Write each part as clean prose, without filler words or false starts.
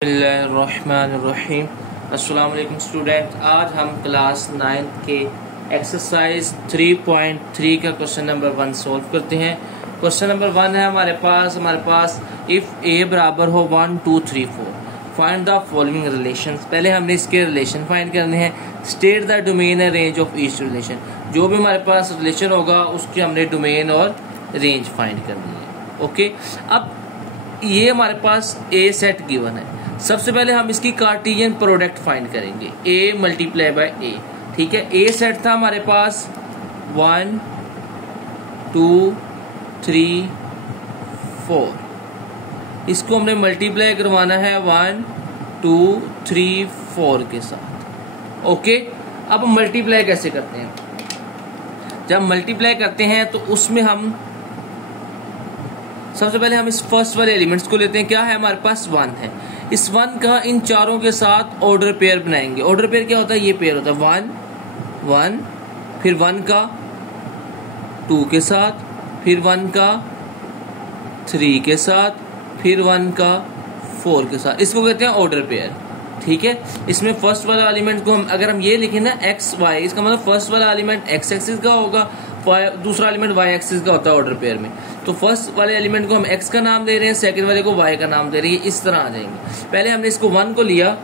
बिस्मिल्लाहिर्रहमानिर्रहीम। अस्सलाम वालेकुम स्टूडेंट, आज हम क्लास 9 के एक्सरसाइज 3.3 का क्वेश्चन नंबर 1 सॉल्व करते हैं। क्वेश्चन नंबर 1 है हमारे पास इफ ए बराबर हो 1 2 3 4 फाइंड द फॉलोइंग रिलेशंस। पहले हमने इसके रिलेशन फाइंड करने हैं। State the domain and range of each relation. जो भी हमारे पास रिलेशन होगा उसकी हमने डोमेन और रेंज फाइंड करनी है। ओके, अब ये हमारे पास ए सेट गिवन है। सबसे पहले हम इसकी कार्टेशियन प्रोडक्ट फाइंड करेंगे, ए मल्टीप्लाई बाय ए। ठीक है, ए सेट था हमारे पास 1 2 3 4। इसको हमने मल्टीप्लाई करवाना है 1 2 3 4 के साथ। ओके, अब मल्टीप्लाई कैसे करते हैं? जब मल्टीप्लाई करते हैं तो उसमें हम सबसे पहले हम इस फर्स्ट वाले एलिमेंट्स को लेते हैं। क्या है हमारे पास? 1 है। इस 1 का इन चारों के साथ ऑर्डर पेयर बनाएंगे। ऑर्डर पेयर क्या होता है? ये पेयर होता है 1 1, फिर 1 का 2 के साथ, फिर 1 का 3 के साथ, फिर 1 का 4 के साथ। इसको कहते हैं ऑर्डर पेयर। ठीक है, इसमें फर्स्ट वाला एलिमेंट को हम अगर हम ये लिखें ना एक्स वाई, इसका मतलब फर्स्ट वाला एलिमेंट एक्स एक्सिस का होगा, दूसरा एलिमेंट वाई एक्सिस का होता है ऑर्डर पेयर में। तो फर्स्ट वाले एलिमेंट को हम एक्स का नाम दे रहे हैं, सेकंड वाले को वाई का नाम दे रहे हैं। इस तरह आ जाएंगे। पहले हमने इसको 1 को लिया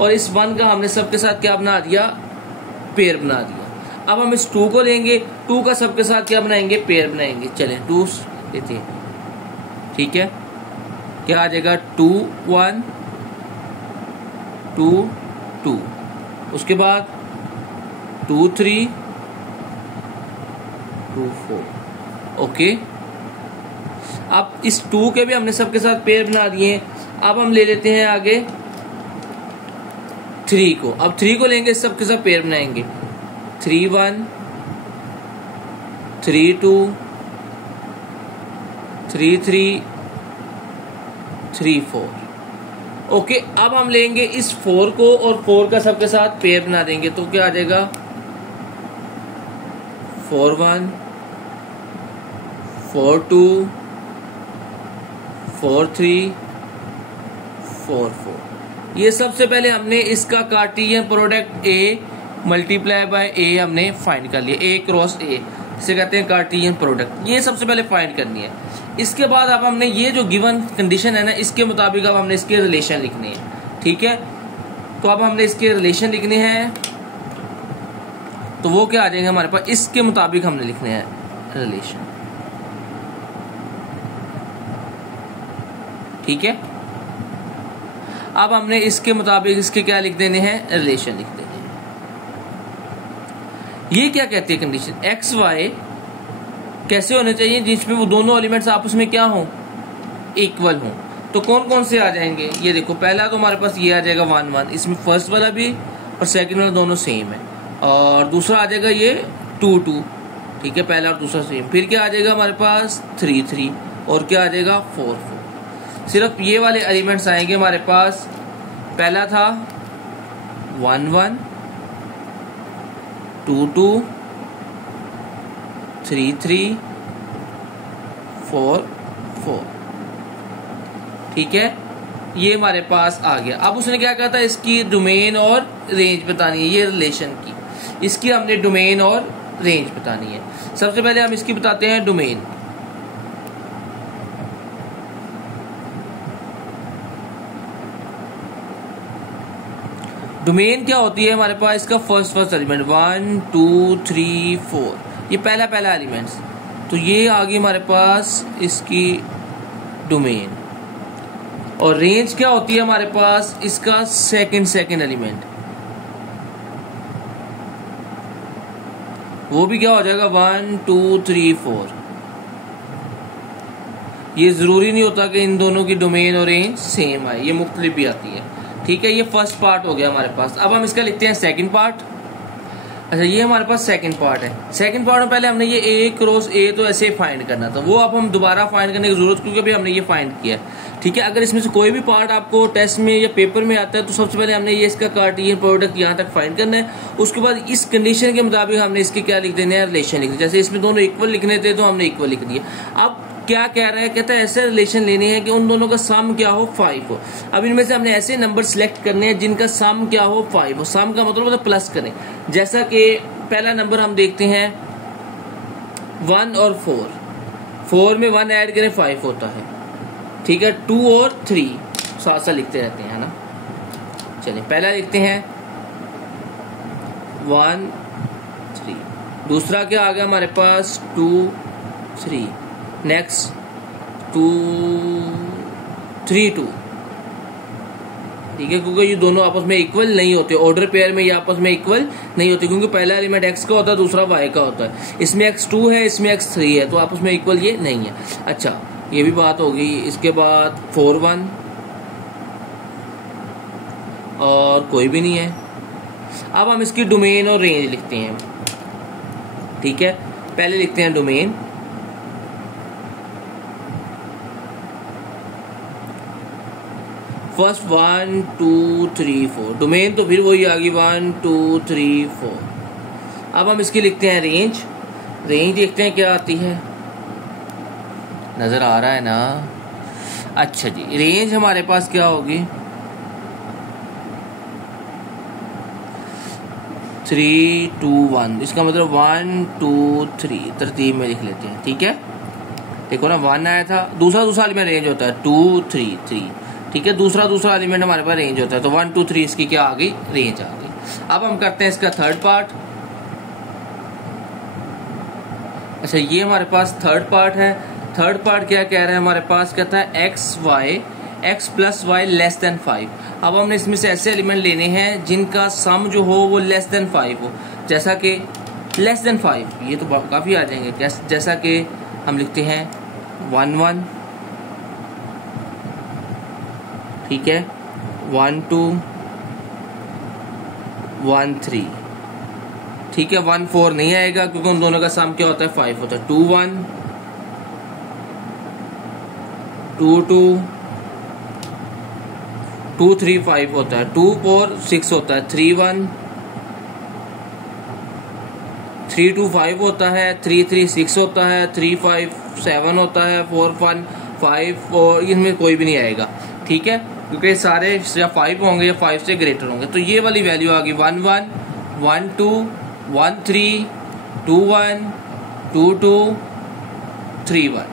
और इस 1 का हमने सबके साथ क्या बना दिया? पेयर बना दिया। अब हम इस 2 को लेंगे, 2 का सबके साथ क्या बनाएंगे? पेयर बनाएंगे। चले 2 लेते हैं। ठीक है, क्या आ जाएगा? 2 1 2 2। उसके बाद 2 3 2 4। ओके, अब इस 2 के भी हमने सबके साथ पेयर बना दिए। अब हम ले लेते हैं आगे 3 को। अब 3 को लेंगे, सबके साथ पेयर बनाएंगे। 3 1 3 2 3 3 3 4। ओके, अब हम लेंगे इस 4 को और 4 का सबके साथ पेयर बना देंगे। तो क्या आ जाएगा? 4 1 4 2 4 3 4 4। ये सबसे पहले हमने इसका Cartesian product A multiply by A हमने फाइंड कर लिया। ए क्रॉस ए, इसे कहते हैं कार्टेशियन प्रोडक्ट। ये सबसे पहले फाइंड करनी है। इसके बाद अब हमने ये जो गिवन कंडीशन है ना, इसके मुताबिक अब हमने इसके रिलेशन लिखने हैं। ठीक है, तो अब हमने इसके रिलेशन लिखने हैं। तो वो क्या आ जाएंगे हमारे पास? इसके मुताबिक हमने लिखने हैं रिलेशन। ठीक है, अब हमने इसके मुताबिक इसके क्या लिख देने हैं? रिलेशन लिख देने हैं। ये क्या कहती है कंडीशन? एक्स वाई कैसे होने चाहिए? जिसमें वो दोनों एलिमेंट्स आपस में क्या हो? इक्वल हो। तो कौन कौन से आ जाएंगे? ये देखो, पहला तो हमारे पास ये आ जाएगा 1 1। इसमें फर्स्ट वाला भी और सेकंड वाला दोनों सेम है। और दूसरा आ जाएगा ये 2 2। ठीक है, पहला और दूसरा सेम। फिर क्या आ जाएगा हमारे पास? 3 3। और क्या आ जाएगा? 4 4। सिर्फ ये वाले एलिमेंट्स आएंगे हमारे पास। पहला था 1 1 2 2 3 3 4 4। ठीक है, ये हमारे पास आ गया। अब उसने क्या कहा था? इसकी डोमेन और रेंज बतानी है। ये रिलेशन की इसकी हमने डोमेन और रेंज बतानी है। सबसे पहले हम इसकी बताते हैं डोमेन। डोमेन क्या होती है हमारे पास? इसका फर्स्ट एलिमेंट 1 2 3 4, ये पहला एलिमेंट्स। तो ये आ गई हमारे पास इसकी डोमेन। और रेंज क्या होती है हमारे पास? इसका सेकंड एलिमेंट। वो भी क्या हो जाएगा? 1 2 3 4। ये जरूरी नहीं होता कि इन दोनों की डोमेन और रेंज सेम आए, ये मुख्तलिफ भी आती है। ठीक है, ये फर्स्ट पार्ट हो गया हमारे पास। अब हम इसका लिखते हैं सेकंड पार्ट। अच्छा, ये हमारे पास सेकंड पार्ट है। सेकंड पार्ट में पहले हमने ये ए क्रॉस ए तो ऐसे फाइंड करना था, वो अब हम दोबारा फाइंड करने की जरूरत, क्योंकि अभी हमने ये फाइंड किया। ठीक है, अगर इसमें से कोई भी पार्ट आपको टेस्ट में या पेपर में आता है तो सबसे पहले हमने ये इसका कार्टेशियन प्रोडक्ट यहाँ तक फाइंड करना है। उसके बाद इस कंडीशन के मुताबिक हमने इसके क्या लिख देने हैं? रिलेशन लिख दें। जैसे इसमें दोनों इक्वल लिखने थे तो हमने इक्वल लिख दिया। अब क्या कह रहा है, कहता है ऐसे रिलेशन लेने हैं कि उन दोनों का सम क्या हो 5 हो। अब इनमें से हमने ऐसे नंबर सिलेक्ट करने हैं जिनका सम क्या हो 5 हो। सम का मतलब होता है प्लस करें। जैसा कि पहला नंबर हम देखते हैं 1 और 4 में 1 ऐड करें 5 होता है, ठीक है। 2 और 3 साथ साथ लिखते रहते हैं, है ना। चलिए पहला लिखते हैं 1 3, दूसरा क्या आ गया हमारे पास 2 3, नेक्स्ट 2 3 2, ठीक है, क्योंकि ये दोनों आपस में इक्वल नहीं होते, ऑर्डर पेयर में ये आपस में इक्वल नहीं होते, क्योंकि पहला एलिमेंट x का होता है, दूसरा y का होता है। इसमें x2 है, इसमें x3 है, तो आपस में इक्वल ये नहीं है। अच्छा, ये भी बात होगी। इसके बाद 4 1 और कोई भी नहीं है। अब हम इसकी डोमेन और रेंज लिखते हैं, ठीक है। पहले लिखते हैं डोमेन, फर्स्ट 1 2 3 4, डोमेन तो फिर वही आ गई 1 2 3 4। अब हम इसकी लिखते हैं रेंज। रेंज देखते हैं क्या आती है, नजर आ रहा है ना। अच्छा जी, रेंज हमारे पास क्या होगी 3 2 1, इसका मतलब 1 2 3 तरतीब में लिख लेते हैं, ठीक है। देखो ना 1 आया था, दूसरा एलिमेंट रेंज होता है 2 3 3, ठीक है। दूसरा एलिमेंट हमारे पास रेंज होता है, तो 1 2 3 इसकी क्या आ गई, रेंज आ गई। अब हम करते हैं इसका थर्ड पार्ट। अच्छा, ये हमारे पास थर्ड पार्ट है। थर्ड पार्ट क्या कह रहा है हमारे पास, कहता है x plus y less than 5। अब हमने इसमें से ऐसे एलिमेंट लेने हैं जिनका सम जो हो वो लेस देन 5 हो। जैसा कि लेस देन 5, ये तो काफी आ जाएंगे। जैसा कि हम लिखते हैं 1 1, ठीक है, 1 2 1 3, ठीक है। 1 4 नहीं आएगा क्योंकि उन दोनों का सम क्या होता है 5 होता है। 2 1 2 2 2 3 5 होता है। 2 4 6 होता है। 3 1 3 2 5 होता है। 3 3 6 होता है। 3 5 7 होता है। 4 1 5 और इनमें कोई भी नहीं आएगा, ठीक है, क्योंकि सारे या 5 होंगे या 5 से ग्रेटर होंगे। तो ये वाली वैल्यू आ गई 1 1 1 2 1 3 2 1 2 2 3 1,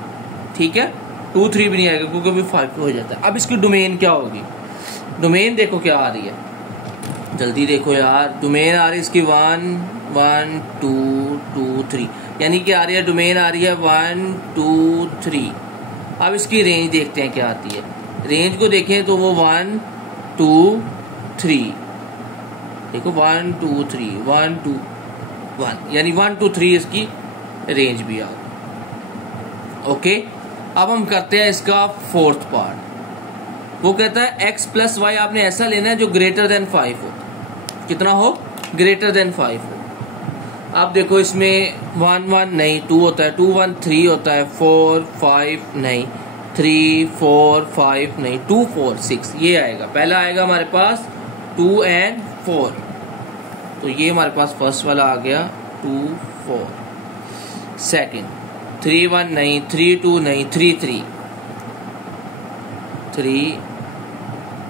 ठीक है। 2 3 भी नहीं आएगा क्योंकि अभी 5 हो जाता है। अब इसकी डोमेन क्या होगी, डोमेन देखो क्या आ रही है, जल्दी देखो यार। डोमेन आ रही है इसकी 1 1 2 2 3, यानी कि आ रही है डोमेन आ रही है 1 2 3। अब इसकी रेंज देखते हैं क्या आती है। रेंज को देखें तो वो 1 2 3, देखो 1 2 3 1 2 1, यानी 1 2 3 इसकी रेंज भी आ गई। ओके, अब हम करते हैं इसका फोर्थ पार्ट। वो कहता है x प्लस वाई आपने ऐसा लेना है जो ग्रेटर देन 5 हो। कितना हो, ग्रेटर देन 5 हो। आप देखो इसमें 1 1 नहीं, 2 होता है। 2 1 3 होता है। 4 5 नहीं, 3 4 5 नहीं, 2 4 6 ये आएगा। पहला आएगा हमारे पास 2 and 4, तो ये हमारे पास फर्स्ट वाला आ गया 2 4। सेकंड 3 1 नहीं, 3 2 नहीं, 3 3 3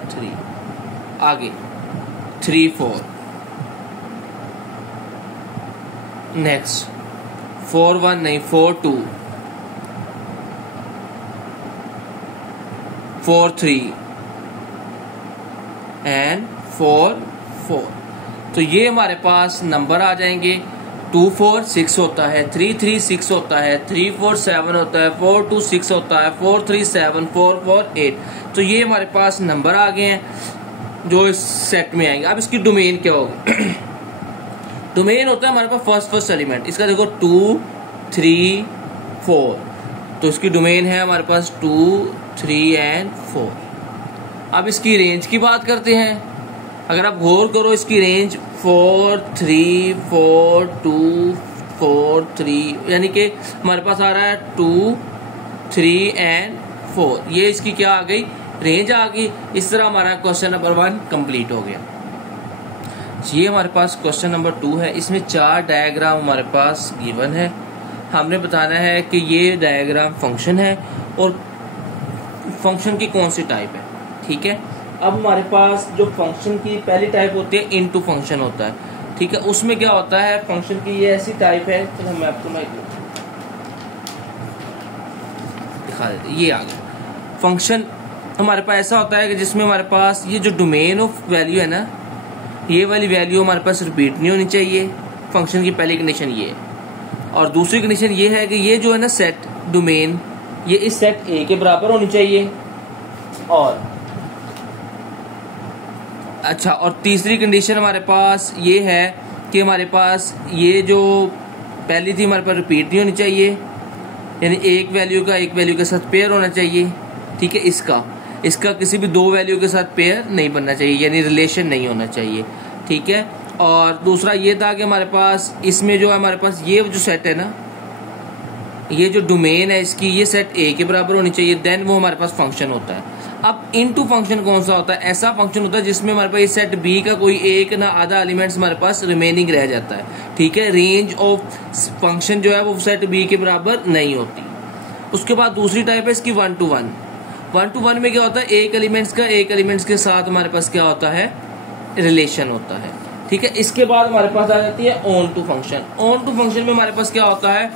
3, आगे 3 4, नेक्स्ट 4 1 नहीं, 4 2 4 3 एंड 4 4। तो ये हमारे पास नंबर आ जाएंगे। 2 4 6 होता है। 3 3 6 होता है। 3 4 7 होता है। 4 2 6 होता है। 4 3 7 4 4 8। तो ये हमारे पास नंबर आ गए हैं जो इस सेट में आएंगे। अब इसकी डोमेन क्या होगी डोमेन होता है हमारे पास फर्स्ट एलिमेंट। इसका देखो 2 3 4, तो इसकी डोमेन है हमारे पास 2 3 एंड 4। अब इसकी रेंज की बात करते हैं। अगर आप गौर करो इसकी रेंज 4 3 4 2 4 3, यानी कि हमारे पास आ रहा है 2 3 एंड 4। ये इसकी क्या आ गई, रेंज आ गई। इस तरह हमारा क्वेश्चन नंबर 1 कंप्लीट हो गया। ये हमारे पास क्वेश्चन नंबर 2 है। इसमें 4 डायग्राम हमारे पास गिवन है। हमने बताना है कि ये डायग्राम फंक्शन है और फंक्शन की कौन सी टाइप है। ठीक है, अब हमारे पास जो फंक्शन की पहली टाइप होती है इनटू फंक्शन होता है। ठीक है, उसमें क्या होता है फंक्शन की ये ऐसी टाइप है, चलो मैं आपको दिखा देते। ये आ गया फंक्शन हमारे पास ऐसा होता है कि जिसमें हमारे पास ये जो डोमेन ऑफ वैल्यू है ना, ये वाली वैल्यू हमारे पास रिपीट नहीं होनी चाहिए। फंक्शन की पहली कंडीशन ये है, और दूसरी कंडीशन ये है कि ये जो है ना सेट डोमेन, ये इस सेट ए के बराबर होनी चाहिए। और अच्छा, और तीसरी कंडीशन हमारे पास ये है कि हमारे पास ये जो पहली थी हमारे पास रिपीट नहीं होनी चाहिए, यानी एक वैल्यू का एक वैल्यू के साथ पेयर होना चाहिए। ठीक है, इसका किसी भी दो वैल्यू के साथ पेयर नहीं बनना चाहिए, यानी रिलेशन नहीं होना चाहिए। ठीक है, और दूसरा ये था कि हमारे पास इसमें जो है हमारे पास ये जो सेट है ना, ये जो डोमेन है इसकी, ये सेट ए के बराबर होनी चाहिए, देन वो हमारे पास फंक्शन होता है। अब इनटू फंक्शन कौन सा होता है? ऐसा फंक्शन होता है जिसमें हमारे पास सेट बी का कोई एक ना आधा एलिमेंट्स हमारे पास रिमेनिंग रह जाता है। ठीक है, रेंज ऑफ फंक्शन जो है वो सेट बी के बराबर नहीं होती। उसके बाद दूसरी टाइप है इसकी one two one. One two one में क्या होता है, एक एलिमेंट्स का एक एलिमेंट्स के साथ हमारे पास क्या होता है, रिलेशन होता है। ठीक है, इसके बाद हमारे पास आ जाती है onto function. Onto function में हमारे पास क्या होता है,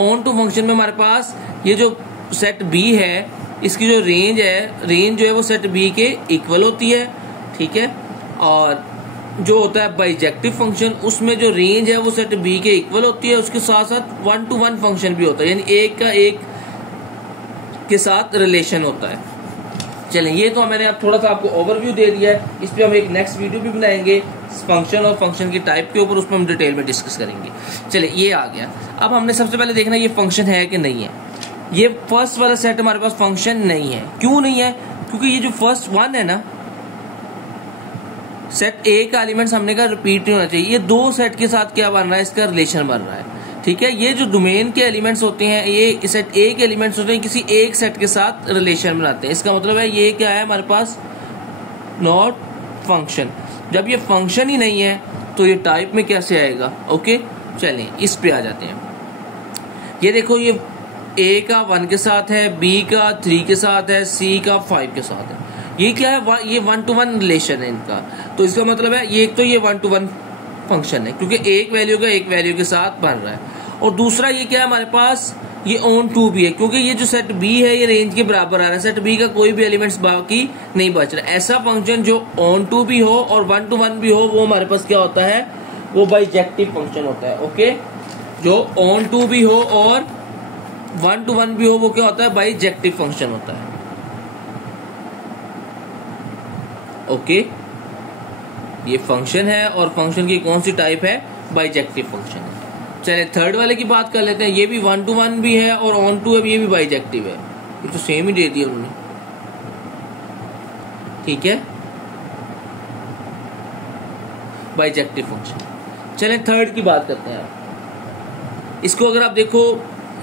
ऑन टू फंक्शन में हमारे पास ये जो सेट बी है, इसकी जो रेंज है, रेंज जो है वो सेट बी के इक्वल होती है। ठीक है, और जो होता है बाइजेक्टिव फंक्शन, उसमें जो रेंज है वो सेट बी के इक्वल होती है। उसके साथ साथ वन टू वन फंक्शन भी होता है, यानी एक का एक के साथ रिलेशन होता है। चलें, ये तो मैंने अब थोड़ा सा आपको ओवरव्यू दे दिया है, इस पे हम एक नेक्स्ट वीडियो भी बनाएंगे फंक्शन और फंक्शन की टाइप के ऊपर, उसमें हम डिटेल में डिस्कस करेंगे। चलिए, ये आ गया। अब हमने सबसे पहले देखना ये फंक्शन है कि नहीं है। ये फर्स्ट वाला सेट हमारे पास फंक्शन नहीं है। क्यों नहीं है? क्योंकि ये जो फर्स्ट वन है ना, सेट ए का एलिमेंट्स हमने कहा रिपीट नहीं होना चाहिए। ये दो सेट के साथ क्या बन रहा है, इसका रिलेशन बन रहा है। ठीक है, ये जो डोमेन के एलिमेंट्स होते हैं, ये सेट ए के एलिमेंट्स होते हैं, किसी एक सेट के साथ रिलेशन बनाते हैं। इसका मतलब है ये क्या है हमारे पास, नॉट फंक्शन। जब ये फंक्शन ही नहीं है तो ये टाइप में कैसे आएगा? ओके, चलें इस पे आ जाते हैं। ये देखो, ये ए का 1 के साथ है, बी का 3 के साथ है, सी का 5 के साथ है। ये क्या है, ये वन टू वन रिलेशन है इनका। तो इसका मतलब है ये एक तो ये वन टू वन फंक्शन है, क्योंकि एक वैल्यू का एक वैल्यू के साथ बन रहा है। और दूसरा ये क्या है हमारे पास, ये ऑन टू भी है, क्योंकि ये जो सेट बी है ये रेंज के बराबर आ रहा है। सेट बी का कोई भी एलिमेंट्स बाकी नहीं बच रहा। ऐसा फंक्शन जो ऑन टू भी हो और वन टू वन भी हो, वो हमारे पास क्या होता है, वो बाइजेक्टिव फंक्शन होता है। ओके, जो ऑन टू भी हो और वन टू वन भी हो, वो क्या होता है, बाइजेक्टिव फंक्शन होता है। ओके, ये फंक्शन है और फंक्शन की कौन सी टाइप है, बाइजेक्टिव फंक्शन है। चलिए थर्ड वाले की बात कर लेते हैं। ये भी वन टू वन भी है और ऑन टू है, ये भी बाइजेक्टिव है। ये तो सेम ही दे दिया उन्होंने। ठीक है, बाइजेक्टिव फंक्शन। चलिए थर्ड की बात करते हैं। इसको अगर आप देखो,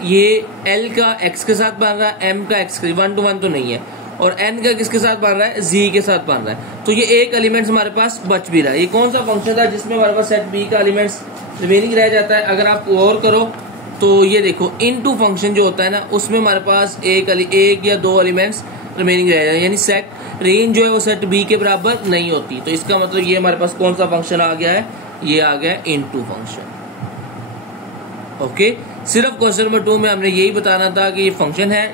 ये एल का एक्स के साथ बन रहा है, एम का एक्स के, वन टू वन तो नहीं है, और एन का किसके साथ बन रहा है, जी के साथ बन रहा है। तो ये एक एलिमेंट्स हमारे पास बच भी रहा है। ये कौन सा फंक्शन था जिसमें हमारे पास सेट बी का एलिमेंट्स रिमेनिंग रह जाता है? अगर आप और करो तो ये देखो, इनटू फंक्शन जो होता है ना, उसमें हमारे पास एक या दो एलिमेंट्स रिमेनिंग रह जाते हैं, यानी सेट रेंज जो है वो सेट बी के बराबर नहीं होती। तो इसका मतलब ये हमारे पास कौन सा फंक्शन आ गया है, ये आ गया इनटू फंक्शन। ओके, सिर्फ क्वेश्चन नंबर 2 में हमने यही बताना था कि ये फंक्शन है,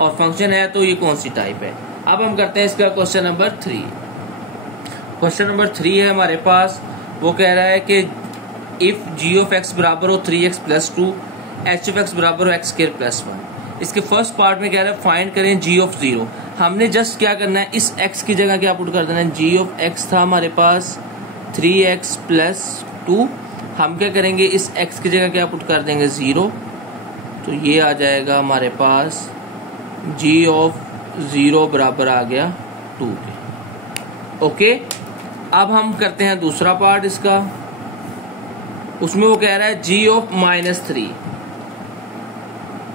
और फंक्शन है तो ये कौन सी टाइप है। अब हम करते हैं इसका क्वेश्चन नंबर 3। क्वेश्चन नंबर 3 है हमारे पास, वो कह रहा है कि इफ जी ऑफ एक्स बराबर हो 3x + 2, एच ऑफ एक्स बराबर हो x² + 1। इसके फर्स्ट पार्ट में कह रहा है फाइंड करें g ऑफ 0। हमने जस्ट क्या करना है, इस x की जगह क्या पुट कर देना है, g ऑफ x था हमारे पास 3x + 2, हम क्या करेंगे, इस x की जगह क्या पुट कर देंगे 0, तो ये आ जाएगा हमारे पास g ऑफ 0 बराबर आ गया 2 के। ओके, अब हम करते हैं दूसरा पार्ट इसका। उसमें वो कह रहा है g ऑफ -3,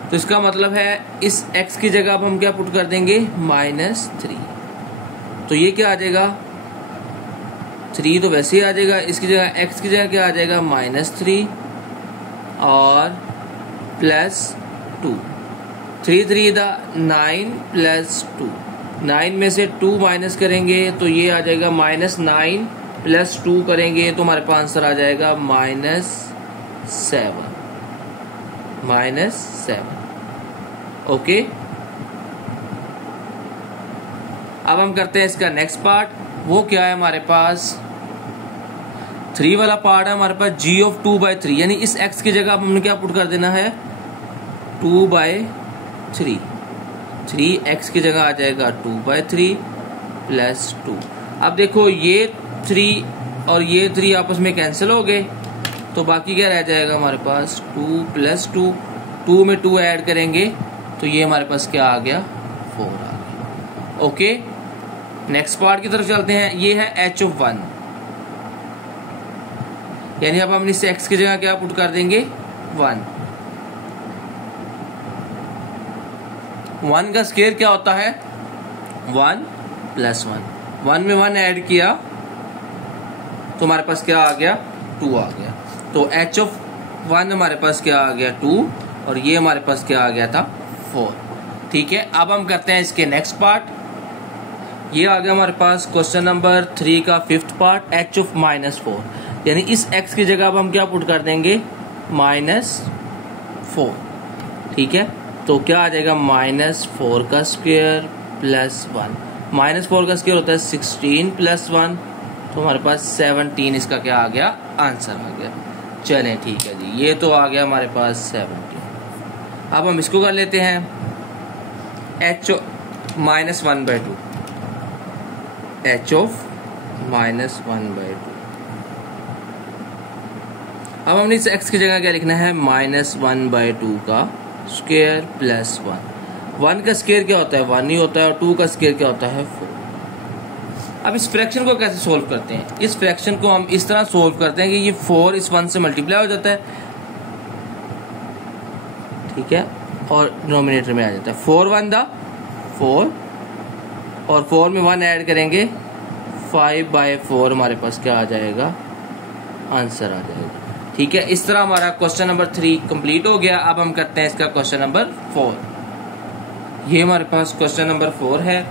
तो इसका मतलब है इस x की जगह अब हम क्या पुट कर देंगे, -3, तो ये क्या आ जाएगा, 3 तो वैसे ही आ जाएगा, इसकी जगह x की जगह क्या आ जाएगा, -3, और प्लस 2, 3 3 9 प्लस 2, 9 में से 2 माइनस करेंगे तो ये आ जाएगा -9 प्लस 2 करेंगे तो हमारे पास आंसर आ जाएगा -7। ओके, अब हम करते हैं इसका नेक्स्ट पार्ट। वो क्या है हमारे पास 3 वाला पार्ट है हमारे पास g ऑफ 2/3, यानी इस x की जगह हमने क्या पुट कर देना है 2/3, 3x की जगह आ जाएगा 2/3 प्लस 2। अब देखो ये 3 और ये 3 आपस में कैंसिल हो गए तो बाकी क्या रह जाएगा हमारे पास 2 प्लस 2, 2 में 2 ऐड करेंगे तो ये हमारे पास क्या आ गया 4 आ गया। ओके, नेक्स्ट पार्ट की तरफ चलते हैं। ये है h ऑफ 1, यानी अब हम इस x की जगह क्या पुट कर देंगे 1। 1 का स्क्वायर क्या होता है 1 प्लस 1, 1 में 1 ऐड किया तो हमारे पास क्या आ गया 2 आ गया। तो h ऑफ 1 हमारे पास क्या आ गया 2 और ये हमारे पास क्या आ गया था 4। ठीक है, अब हम करते हैं इसके नेक्स्ट पार्ट। ये आ गया हमारे पास क्वेश्चन नंबर 3 का 5th पार्ट, h ऑफ -4, यानी इस x की जगह अब हम क्या पुट कर देंगे -4। ठीक है, तो क्या आ जाएगा -4 का स्क्वायर प्लस 1, -4 का स्क्वायर होता है 16 प्लस 1 तो हमारे पास 17 इसका क्या आ गया आंसर आ गया। चलें ठीक है जी, ये तो आ गया हमारे पास 17। अब हम इसको कर लेते हैं h -1/2, h ऑफ -1/2। अब हमने इस x की जगह क्या लिखना है -1/2 का स्क्वायर प्लस 1। 1 का स्क्वायर क्या होता है 1 ही होता है और 2 का स्क्वायर क्या होता है 4। अब इस फ्रैक्शन को कैसे सोल्व करते हैं, इस फ्रैक्शन को हम इस तरह सोल्व करते हैं कि ये 4 इस 1 से मल्टीप्लाई हो जाता है, ठीक है, और डिनोमिनेटर में आ जाता है 4 1 4 और 4 में 1 ऐड करेंगे 5/4 हमारे पास क्या आ जाएगा आंसर आ जाएगा। ठीक है, इस तरह हमारा क्वेश्चन नंबर 3 कंप्लीट हो गया। अब हम करते हैं इसका क्वेश्चन नंबर 4। ये हमारे पास क्वेश्चन नंबर 4 है।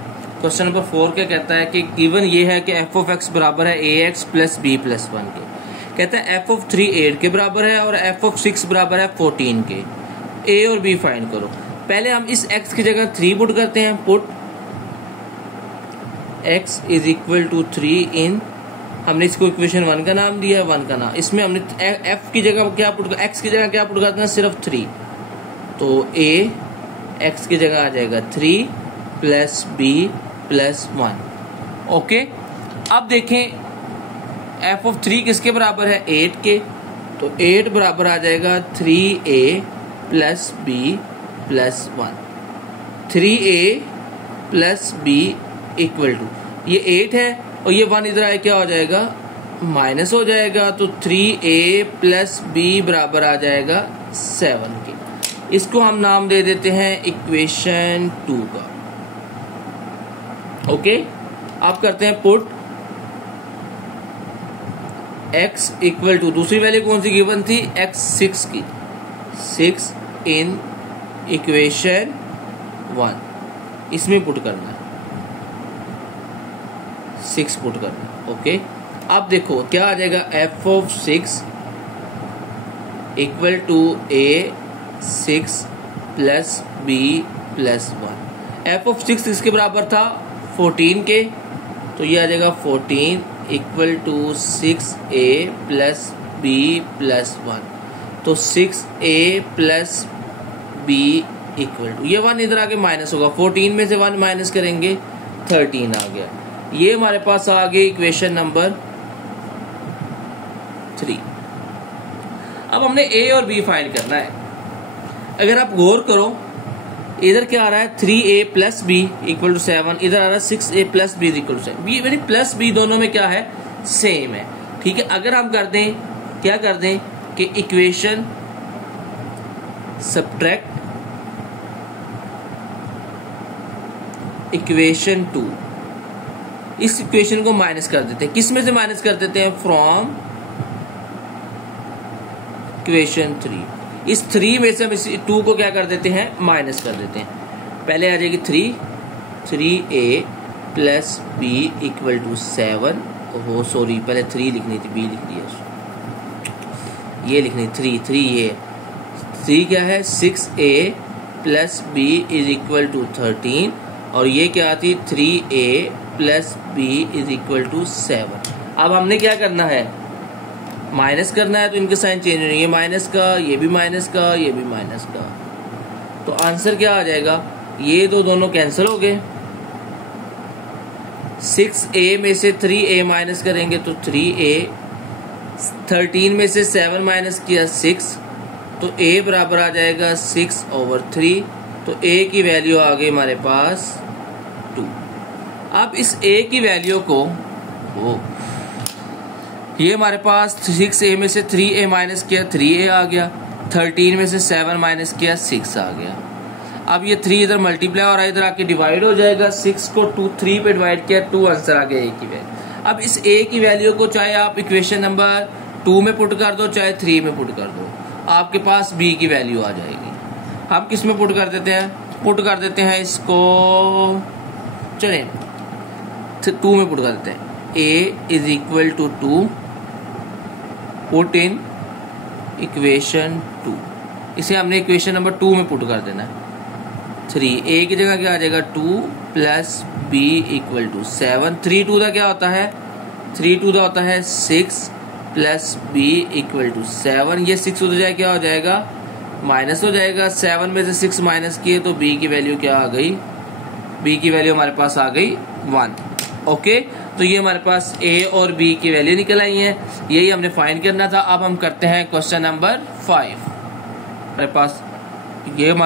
क्वेश्चन नंबर 4 क्या कहता है कि गिवन ये है कि f ऑफ x बराबर है ax प्लस b प्लस 1 के। कहता है f ऑफ 3 8 के बराबर है और f ऑफ 6 बराबर है 14 के। a और b फाइंड करो। पहले हम इस x की जगह 3 पुट करते हैं, put x is equal to 3 in, हमने इसको इक्वेशन 1 का नाम दिया है, 1 का नाम, इसमें हमने f की जगह क्या पुट, x की जगह क्या पुट करते हैं सिर्फ 3, तो a x की जगह आ जाएगा 3 प्लस b प्लस 1। ओके, अब देखें f ऑफ 3 किसके बराबर है 8 के, तो 8 बराबर आ जाएगा 3a plus b plus 1। 3a plus b equal to, ये 8 है और ये 1 इधर आए क्या हो जाएगा माइनस हो जाएगा, तो 3a प्लस b बराबर आ जाएगा 7 के। इसको हम नाम दे देते हैं इक्वेशन 2 का। ओके, अब करते हैं पुट x इक्वल टू, दूसरी वैल्यू कौन सी गिवन थी x 6 की, 6 इन इक्वेशन 1, इसमें पुट करना है 6 पुट करना है। ओके, अब देखो क्या आ जाएगा f of 6 equal to a 6 plus b plus 1। f of 6 इसके बराबर था 14 के, तो ये आ जाएगा 14 equal to 6a plus b plus 1, तो 6a plus b equal to, ये 1 इधर आके माइनस होगा, 14 में से 1 माइनस करेंगे 13 आ गया। ये हमारे पास आ गई इक्वेशन नंबर 3। अब हमने a और b फाइंड करना है। अगर आप गौर करो इधर क्या आ रहा है 3a plus b equal to 7, इधर आ रहा है 6a plus b equal to 7। B यानी प्लस b दोनों में क्या है सेम है। ठीक है, अगर हम कर दें क्या कर दें कि इक्वेशन सब्ट्रैक्ट इक्वेशन 2, इस इक्वेशन को माइनस कर देते हैं, किस में से माइनस कर देते हैं फ्रॉम इक्वेशन 3। इस 3 में से हम इस 2 को क्या कर देते हैं, माइनस कर देते हैं। पहले आ जाएगी 3a plus b equal to 7। ओहो सॉरी, पहले 3 लिखनी थी, b लिख दिया, ये लिखनी 3 ये 3 क्या है 6a plus b is equal to 13 और ये क्या आती 3a plus b is equal to 7। अब हमने क्या करना है, माइनस करना है, तो इनके साइन चेंज होंगे, ये माइनस का, ये भी माइनस का, ये भी माइनस का, तो आंसर क्या आ जाएगा, ये तो दोनों कैंसिल हो गए। 6a में से 3a माइनस करेंगे तो 3a, 13 में से 7 माइनस किया 6, तो a बराबर आ जाएगा 6/3, तो a की वैल्यू आ गई हमारे पास 2। अब इस a की वैल्यू को ये हमारे पास 6a में से 3a माइनस किया 3a आ गया, 13 में से 7 माइनस किया 6 आ गया। अब ये 3 इधर मल्टीप्लाई और इधर आके डिवाइड हो जाएगा, 6 को 3 पे डिवाइड किया 2, आंसर आ गया a की वैल्यू। अब इस a की वैल्यू को चाहे आप इक्वेशन नंबर 2 में पुट कर दो, चाहे 3 में पुट कर दो, आपके पास b की वैल्यू आ जाएगी। हम किस में पुट कर देते हैं, पुट कर देते हैं इसको, चलें 2 में पुट कर देते हैं। a is equal to 2, put in equation 2, इसे हमने इक्वेशन नंबर 2 में पुट कर देना है। 3a की जगह क्या आ जाएगा 2 प्लस b इक्वल टू 7। 3 2 का क्या होता है, 3 2 का होता है 6 प्लस b इक्वल टू 7। ये 6 उधर जाए क्या हो जाएगा, माइनस हो जाएगा। 7 में से 6 माइनस किए तो b की वैल्यू क्या आ गई, b की वैल्यू हमारे पास आ गई 1। ओके, तो ये हमारे पास a और b की वैल्यू निकल आई है, यही हमने फाइंड करना था। अब हम करते हैं क्वेश्चन नंबर 5। हमारे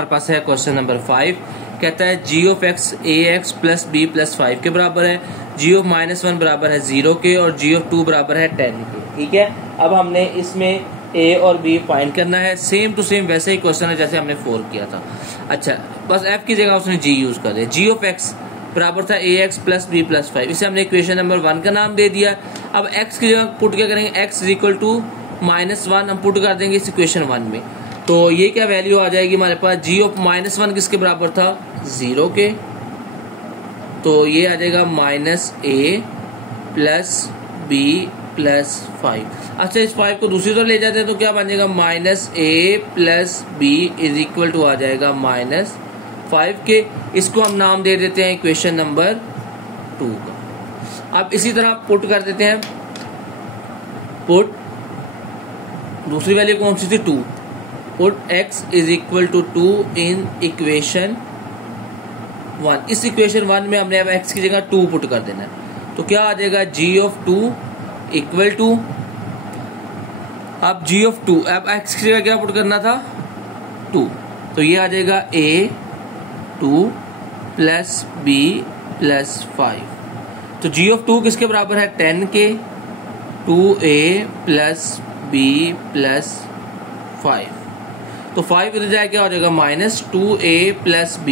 पास है क्वेश्चन नंबर 5, कहता है g of x ax plus b plus 5 के बराबर है, g ऑफ -1 बराबर है 0 के और g ऑफ 2 बराबर है 10 के। ठीक है, अब हमने इसमें a और b फाइंड करना है, सेम टू सेम वैसे ही क्वेश्चन है जैसे हमने 4 किया था। अच्छा, बस f की जगह उसने g यूज कर दिया। g ऑफ x बराबर था ax प्लस b प्लस 5, इसे हमने इक्वेशन नंबर 1 का नाम दे दिया। अब x की जगह पुट क्या करेंगे, x इज इक्वल टू -1 हम पुट कर देंगे इस इक्वेशन 1 में, तो ये क्या वैल्यू आ जाएगी हमारे पास, g ऑफ -1 किसके बराबर था 0 के, तो ये आ जाएगा -a प्लस b प्लस 5। अच्छा, इस 5 को दूसरी तरफ ले जाते हैं तो क्या बन जाएगा, -a plus b is equal to आ जाएगा -5 के। इसको हम नाम दे देते हैं इक्वेशन नंबर 2 का। अब इसी तरह पुट कर देते हैं, पुट दूसरी वैल्यू कौन सी थी 2, put x is equal to 2 in equation 1। इस इक्वेशन 1 में हमने अब x की जगह 2 पुट कर देना है, तो क्या आ जाएगा g ऑफ 2 इक्वल टू, अब g ऑफ 2, अब x की जगह क्या पुट करना था 2, तो ये आ जाएगा a 2 प्लस b प्लस 5, तो g ऑफ 2 किसके बराबर है 10 के, 2a प्लस b प्लस 5, तो 5 इधर जाए क्या हो जाएगा -2a plus b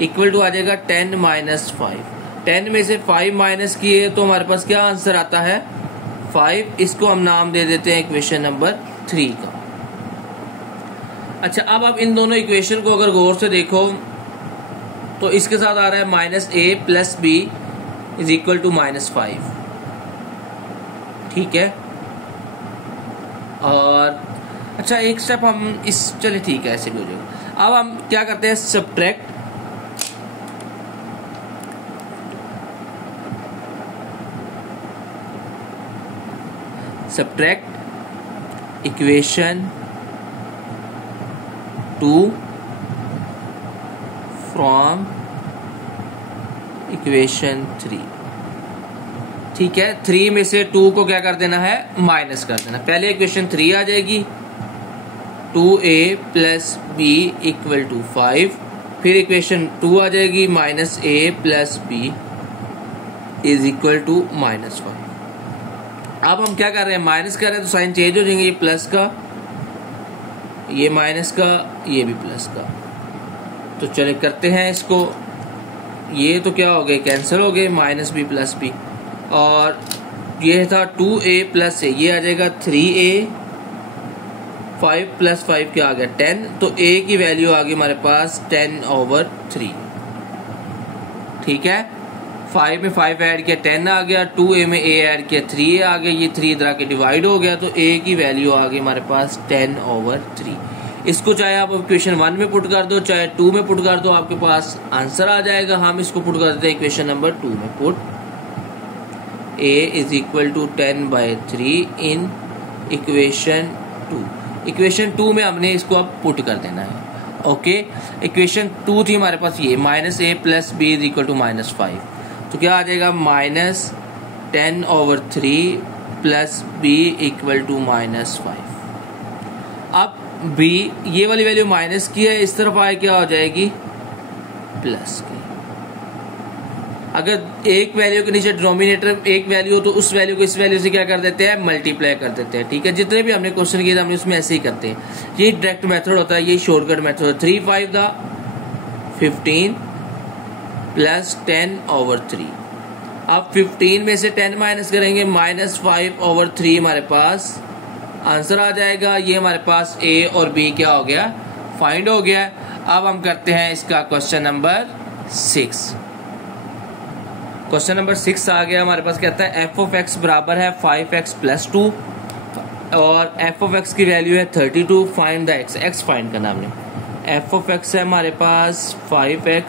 equal to आ जाएगा 10 माइनस 5। 10 में से 5 माइनस किए तो हमारे पास क्या आंसर आता है 5। इसको हम नाम दे देते हैं इक्वेशन नंबर 3 का। अच्छा, अब आप इन दोनों इक्वेशन को अगर गौर से देखो तो इसके साथ आ रहा है -a plus b is equal to -5। ठीक है, और अच्छा एक स्टेप हम इस, चलिए ठीक है ऐसे भी हो जाएगा। अब हम क्या करते हैं, सब्ट्रैक्ट इक्वेशन 2 फ्रॉम इक्वेशन 3। ठीक है, 3 में से 2 को क्या कर देना है, माइनस कर देना। पहले इक्वेशन 3 आ जाएगी 2a plus b equal to 5, फिर इक्वेशन 2 आ जाएगी -a plus b is equal to -5। अब हम क्या कर रहे हैं, माइनस कर रहे हैं तो साइन चेंज हो जाएंगे, ये प्लस का, ये माइनस का, ये भी प्लस का। तो चलिए करते हैं इसको, ये तो क्या हो गए, कैंसिल हो गए, -b प्लस b, और ये था 2a प्लस a, ये आ जाएगा 3a, 5 प्लस 5 क्या आ गया 10, तो a की वैल्यू आ गई हमारे पास 10/3। ठीक है, 5 में 5 ऐड किया 10 आ गया, 2a में a ऐड किया 3a आ गया, ये 3 इधर आके डिवाइड हो गया, तो a की वैल्यू आ गई हमारे पास 10/3। इसको चाहे आप इक्वेशन 1 में पुट कर दो चाहे 2 में पुट कर दो, आपके पास आंसर आ जाएगा। हम इसको पुट कर देते हैं इक्वेशन नंबर 2 में। Put a is equal to 10/3 in equation 2। Equation 2 में हमने इसको अब पुट कर देना है। ओके, इक्वेशन 2 थी हमारे पास ये -a plus b is equal to -5, तो क्या आ जाएगा -10/3 प्लस b इक्वल टू -5। अब b ये वाली वैल्यू माइनस की है, इस तरफ आए क्या हो जाएगी प्लस की। अगर एक वैल्यू के नीचे डिनोमिनेटर एक वैल्यू हो तो उस वैल्यू को इस वैल्यू से क्या कर देते हैं मल्टीप्लाई कर देते हैं। ठीक है, जितने भी हमने क्वेश्चन किए हमने उसमें ऐसे ही करते हैं। ये डायरेक्ट मेथड होता है, ये शॉर्टकट मेथड होता है। 3 5 दा 15 प्लस 10/3। अब 15 में से 10 माइनस करेंगे, -5/3 हमारे पास आंसर आ जाएगा। ये हमारे पास a और b क्या हो गया फाइंड हो गया। अब हम करते हैं इसका क्वेश्चन नंबर 6। क्वेश्चन नंबर 6 आ गया हमारे पास, कहता है f ऑफ x बराबर है 5x प्लस 2 और f ऑफ x की वैल्यू है 32। Find the x, x find करना हमने। f ऑफ x है हमारे पास 5x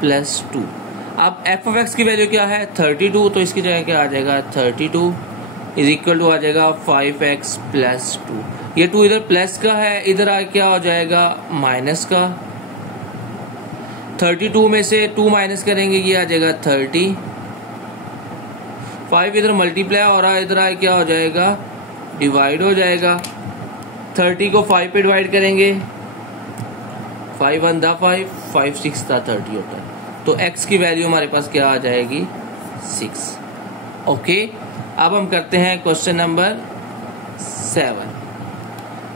प्लस 2। अब f ऑफ x की वैल्यू क्या है 32, तो इसकी जगह क्या आ जाएगा 32 इज इक्वल टू आ जाएगा 5x प्लस 2। ये 2 इधर प्लस का है, इधर आ क्या हो जाएगा माइनस का। 32 में से 2 माइनस करेंगे, ये आ जाएगा 30। 5 इधर मल्टीप्लाई हो रहा है, इधर आ क्या हो जाएगा डिवाइड हो जाएगा। 30 को 5 पे डिवाइड करेंगे, 5 1 दा 5, 5 6 दा 30 होता है, तो x की वैल्यू हमारे पास क्या आ जाएगी 6। ओके, अब हम करते हैं क्वेश्चन नंबर 7।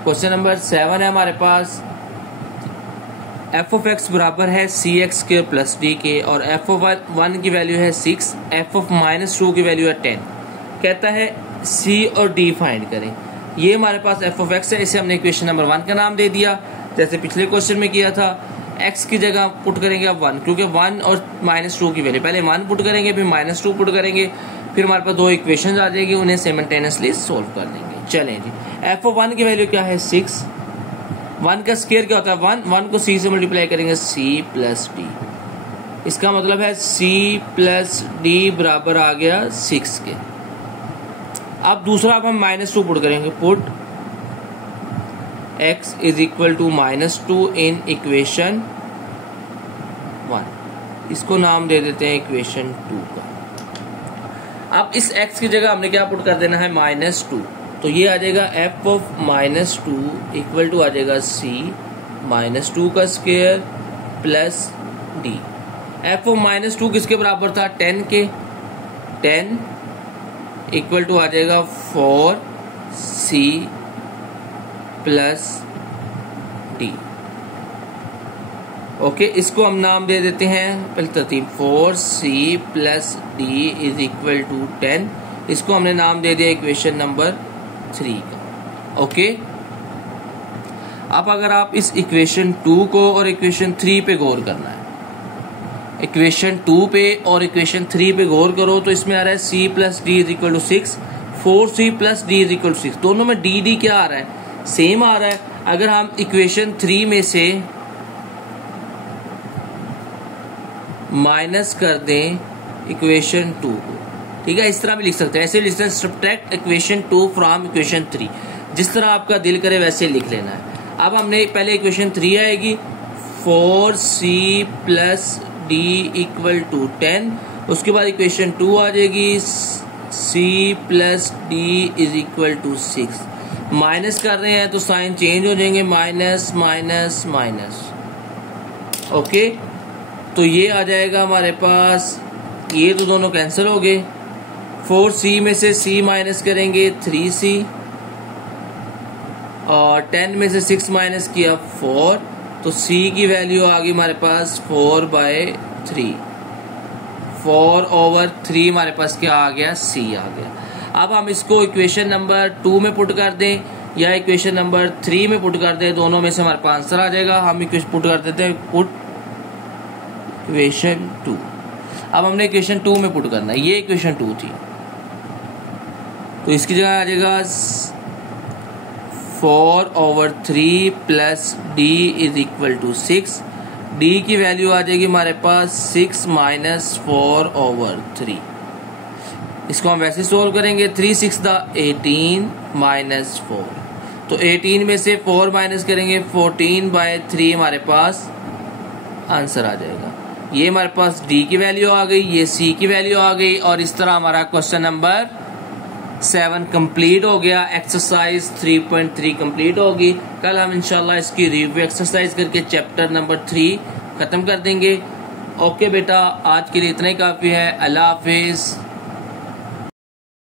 क्वेश्चन नंबर 7 है हमारे पास, f ऑफ x बराबर है cx स्क्वायर प्लस d के और f ऑफ 1 की वैल्यू है 6, f ऑफ -2 की वैल्यू है 10। कहता है c और d फाइंड करें। ये हमारे पास f ऑफ x है, इसे हमने इक्वेशन नंबर 1 का नाम दे दिया जैसे पिछले क्वेश्चन में किया था। x की जगह पुट करेंगे अब 1, क्योंकि 1 और -2 की वैल्यू, पहले 1 पुट करेंगे फिर -2 पुट करेंगे, फिर हमारे पास 2 इक्वेशन आ जाएगी, उन्हें साइमल्टेनियसली सोल्व कर देंगे। चलें जी, f ऑफ 1 की वैल्यू क्या है 6, 1 का स्क्वायर क्या होता है 1 को c से मल्टीप्लाई करेंगे c प्लस d। इसका मतलब है c प्लस d बराबर आ गया 6 के। अब दूसरा अब हम -2 पुट करेंगे। Put x is equal to -2 in equation 1, इसको नाम दे देते हैं इक्वेशन 2 का। अब इस x की जगह हमने क्या पुट कर देना है -2, तो ये आ जाएगा f ऑफ -2 इक्वल टू आ जाएगा c -2 का square plus d। f of -2 किसके बराबर था 10 के, 10 इक्वल टू आ जाएगा 4c प्लस d। ओके, इसको हम नाम दे देते हैं पहले तरतीब 4c plus d is equal to 10। इसको हमने नाम दे दिया इक्वेशन नंबर 3 का। ओके, अब अगर आप इस इक्वेशन 2 को और इक्वेशन 3 पे गौर करना है, इक्वेशन 2 पे और इक्वेशन 3 पे गौर करो तो इसमें आ रहा है c plus d is equal to 6, 4c plus d is equal to 6। दोनों में डी क्या आ रहा है सेम आ रहा है। अगर हम इक्वेशन 3 में से माइनस कर दें इक्वेशन 2 को, ठीक है, इस तरह भी लिख सकते हैं, ऐसे लिख सकते हैं सब्ट्रैक्ट इक्वेशन 2 फ्रॉम इक्वेशन 3, जिस तरह आपका दिल करे वैसे लिख लेना है। अब हमने पहले इक्वेशन 3 आएगी 4c plus D equal to 10, उसके बाद इक्वेशन 2 आ जाएगी c plus d is equal to 6। Minus कर रहे हैं तो साइन चेंज हो जाएंगे, माइनस माइनस माइनस। ओके, तो ये आ जाएगा हमारे पास, ये तो दोनों कैंसिल हो गए। 4c में से c माइनस करेंगे 3c और 10 में से 6 माइनस किया 4, तो c की वैल्यू आ गई हमारे पास 4/3। 4/3 हमारे पास क्या आ गया c आ गया। अब हम इसको इक्वेशन नंबर 2 में पुट कर दें, या इक्वेशन नंबर 3 में पुट करते हैं, दोनों में से हमारे पास आंसर आ जाएगा। हम इक्वेशन पुट कर देते हैं, पुट इक्वेशन 2। अब हमने इक्वेशन 2 में पुट करना है, ये इक्वेशन 2 थी, तो इसकी जगह आ जाएगा 4/3 plus d is equal to 6। D की वैल्यू आ जाएगी हमारे पास 6 माइनस 4/3। इसको हम वैसे सोल्व करेंगे, 3 6 18 माइनस 4, तो 18 में से 4 माइनस करेंगे 14/3 हमारे पास आंसर आ जाएगा। ये हमारे पास डी की वैल्यू आ गई, ये सी की वैल्यू आ गई, और इस तरह हमारा क्वेश्चन नंबर 7 कंप्लीट हो गया। एक्सरसाइज 3.3 कंप्लीट होगी। कल हम इंशाल्लाह इसकी रिव्यू एक्सरसाइज करके चैप्टर नंबर 3 खत्म कर देंगे। ओके बेटा, आज के लिए इतना ही काफी है। अल्लाह हाफिज।